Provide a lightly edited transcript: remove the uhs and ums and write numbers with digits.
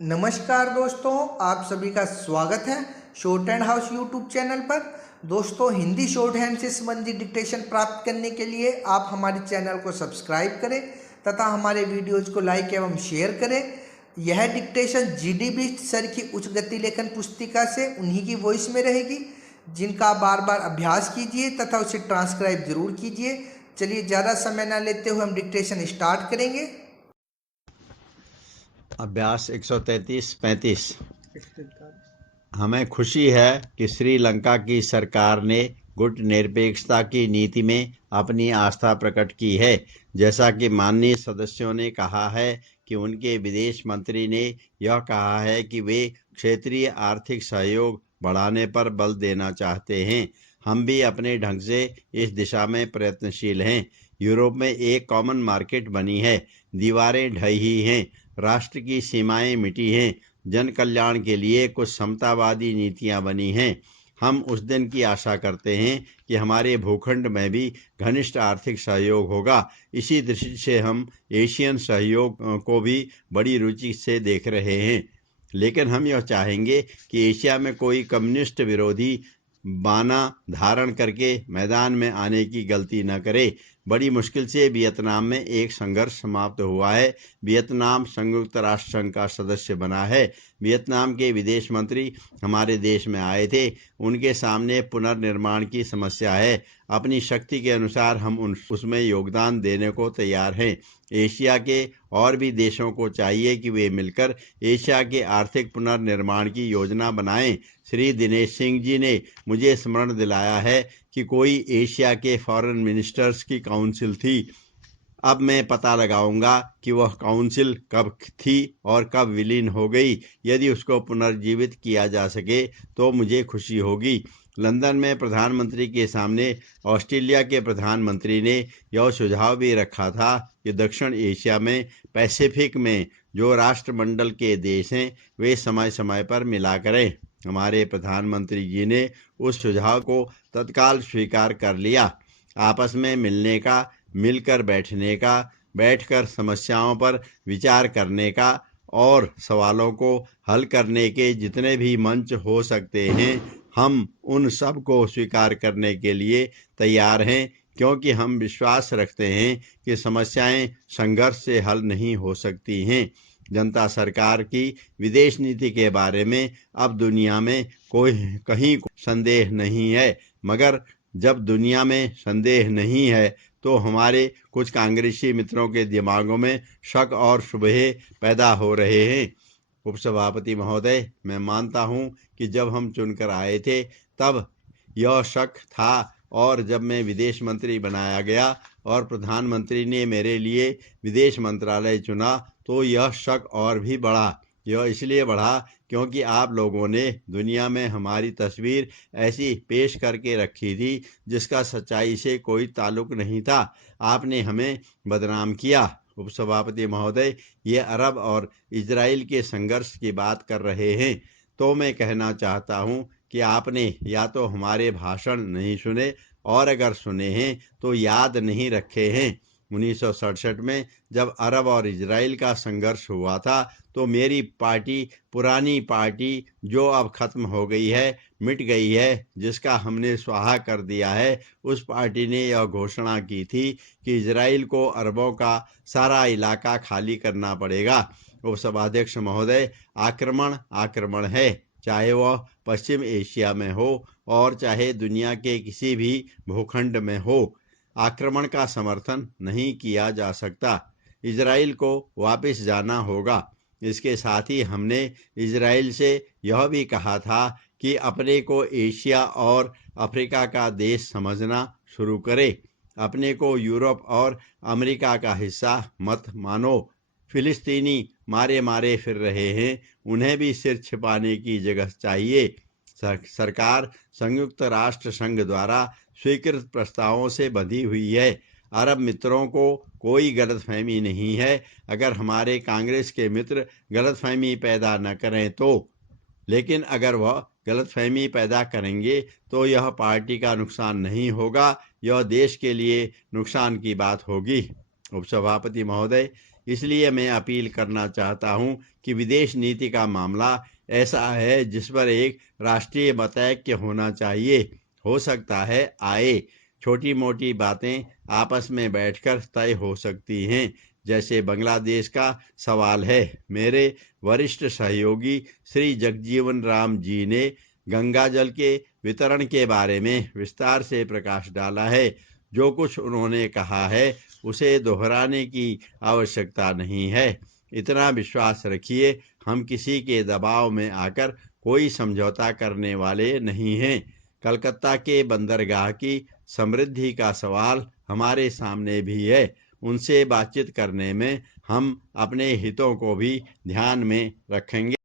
नमस्कार दोस्तों, आप सभी का स्वागत है short hand house YouTube channel पर। दोस्तों, हिंदी शॉर्ट हैंड से संबंधित डिक्टेशन प्राप्त करने के लिए आप हमारे चैनल को सब्सक्राइब करें तथा हमारे वीडियोज को लाइक एवं शेयर करें। यह डिक्टेशन जीडी बिष्ट सर की उच्च गति लेखन पुस्तिका से उन्हीं की वॉइस में रहेगी, जिनका आप बार बार अभ्यास कीजिए तथा उसे ट्रांसक्राइब जरूर कीजिए। चलिए, ज़्यादा समय न लेते हुए हम डिक्टेशन स्टार्ट करेंगे। अभ्यास 133-35। हमें खुशी है कि श्रीलंका की सरकार ने गुटनिरपेक्षता की नीति में अपनी आस्था प्रकट की है। जैसा कि माननीय सदस्यों ने कहा है कि उनके विदेश मंत्री ने यह कहा है कि वे क्षेत्रीय आर्थिक सहयोग बढ़ाने पर बल देना चाहते हैं। हम भी अपने ढंग से इस दिशा में प्रयत्नशील हैं। यूरोप में एक कॉमन मार्केट बनी है, दीवारें ढही हैं, राष्ट्र की सीमाएं मिटी हैं, जन कल्याण के लिए कुछ समतावादी नीतियां बनी हैं। हम उस दिन की आशा करते हैं कि हमारे भूखंड में भी घनिष्ठ आर्थिक सहयोग होगा। इसी दृष्टि से हम एशियन सहयोग को भी बड़ी रुचि से देख रहे हैं। लेकिन हम यह चाहेंगे कि एशिया में कोई कम्युनिस्ट विरोधी बाना धारण करके मैदान में आने की गलती न करे। बड़ी मुश्किल से वियतनाम में एक संघर्ष समाप्त हुआ है। वियतनाम संयुक्त राष्ट्र संघ का सदस्य बना है। वियतनाम के विदेश मंत्री हमारे देश में आए थे। उनके सामने पुनर्निर्माण की समस्या है। अपनी शक्ति के अनुसार हम उसमें योगदान देने को तैयार हैं। एशिया के और भी देशों को चाहिए कि वे मिलकर एशिया के आर्थिक पुनर्निर्माण की योजना बनाएं। श्री दिनेश सिंह जी ने मुझे स्मरण दिलाया है कि कोई एशिया के फॉरेन मिनिस्टर्स की काउंसिल थी। अब मैं पता लगाऊंगा कि वह काउंसिल कब थी और कब विलीन हो गई। यदि उसको पुनर्जीवित किया जा सके तो मुझे खुशी होगी। लंदन में प्रधानमंत्री के सामने ऑस्ट्रेलिया के प्रधानमंत्री ने यह सुझाव भी रखा था कि दक्षिण एशिया में पैसिफिक में जो राष्ट्रमंडल के देश हैं वे समय समय पर मिला करें। हमारे प्रधानमंत्री जी ने उस सुझाव को तत्काल स्वीकार कर लिया। आपस में मिलने का, मिलकर बैठने का, बैठकर समस्याओं पर विचार करने का और सवालों को हल करने के जितने भी मंच हो सकते हैं, हम उन सब को स्वीकार करने के लिए तैयार हैं, क्योंकि हम विश्वास रखते हैं कि समस्याएं संघर्ष से हल नहीं हो सकती हैं। जनता सरकार की विदेश नीति के बारे में अब दुनिया में कहीं संदेह नहीं है। मगर जब दुनिया में संदेह नहीं है तो हमारे कुछ कांग्रेसी मित्रों के दिमागों में शक और शुबहे पैदा हो रहे हैं। उपसभापति महोदय, मैं मानता हूं कि जब हम चुनकर आए थे तब यह शक था, और जब मैं विदेश मंत्री बनाया गया और प्रधानमंत्री ने मेरे लिए विदेश मंत्रालय चुना तो यह शक और भी बढ़ा। यह इसलिए बढ़ा क्योंकि आप लोगों ने दुनिया में हमारी तस्वीर ऐसी पेश करके रखी थी जिसका सच्चाई से कोई ताल्लुक नहीं था। आपने हमें बदनाम किया। उपसभापति महोदय, ये अरब और इजराइल के संघर्ष की बात कर रहे हैं तो मैं कहना चाहता हूं कि आपने या तो हमारे भाषण नहीं सुने और अगर सुने हैं तो याद नहीं रखे हैं। 1967 में जब अरब और इजराइल का संघर्ष हुआ था तो मेरी पार्टी, पुरानी पार्टी जो अब खत्म हो गई है, मिट गई है, जिसका हमने स्वाहा कर दिया है, उस पार्टी ने यह घोषणा की थी कि इजराइल को अरबों का सारा इलाका खाली करना पड़ेगा। उपसभाध्यक्ष महोदय, आक्रमण आक्रमण है, चाहे वह पश्चिम एशिया में हो और चाहे दुनिया के किसी भी भूखंड में हो। आक्रमण का समर्थन नहीं किया जा सकता। इजराइल को वापस जाना होगा। इसके साथ ही हमने इजराइल से यह भी कहा था कि अपने को एशिया और अफ्रीका का देश समझना शुरू करे। अपने को यूरोप और अमेरिका का हिस्सा मत मानो। फिलिस्तीनी मारे मारे फिर रहे हैं, उन्हें भी सिर छिपाने की जगह चाहिए। सरकार संयुक्त राष्ट्र संघ द्वारा स्वीकृत प्रस्तावों से बंधी हुई है। अरब मित्रों को कोई गलतफहमी नहीं है। अगर हमारे कांग्रेस के मित्र गलतफहमी पैदा न करें तो, लेकिन अगर वह गलतफहमी पैदा करेंगे तो यह पार्टी का नुकसान नहीं होगा, यह देश के लिए नुकसान की बात होगी। उपसभापति महोदय, इसलिए मैं अपील करना चाहता हूं कि विदेश नीति का मामला ऐसा है जिस पर एक राष्ट्रीय मतैक्य होना चाहिए। हो सकता है आए छोटी मोटी बातें आपस में बैठकर तय हो सकती हैं, जैसे बांग्लादेश का सवाल है। मेरे वरिष्ठ सहयोगी श्री जगजीवन राम जी ने गंगा जल के वितरण के बारे में विस्तार से प्रकाश डाला है। जो कुछ उन्होंने कहा है उसे दोहराने की आवश्यकता नहीं है। इतना विश्वास रखिए, हम किसी के दबाव में आकर कोई समझौता करने वाले नहीं हैं। कलकत्ता के बंदरगाह की समृद्धि का सवाल हमारे सामने भी है। उनसे बातचीत करने में हम अपने हितों को भी ध्यान में रखेंगे।